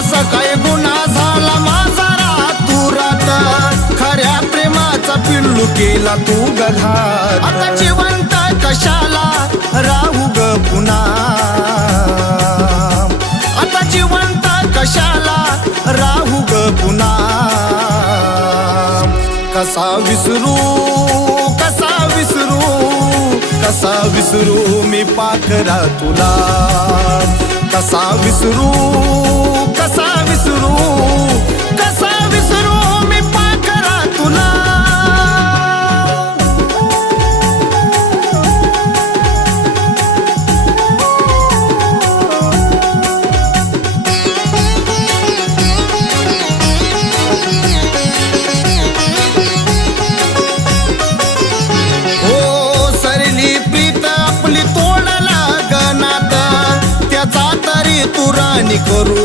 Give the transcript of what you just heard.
असा काय गुन्हा झाला माझा रातुरात, खऱ्या प्रेमाचा पिल्लू केला तू घात. आता जिवंत कशाला राहू ग पुन्हा, आता जिवंत कशाला राहू ग पुन्हा. कसा विसरू कसा विसरू कसा विसरू मी पाखरा तुला, कसा विसरू कसा विसरू कसा विसरू मी पाखरा तुला. करू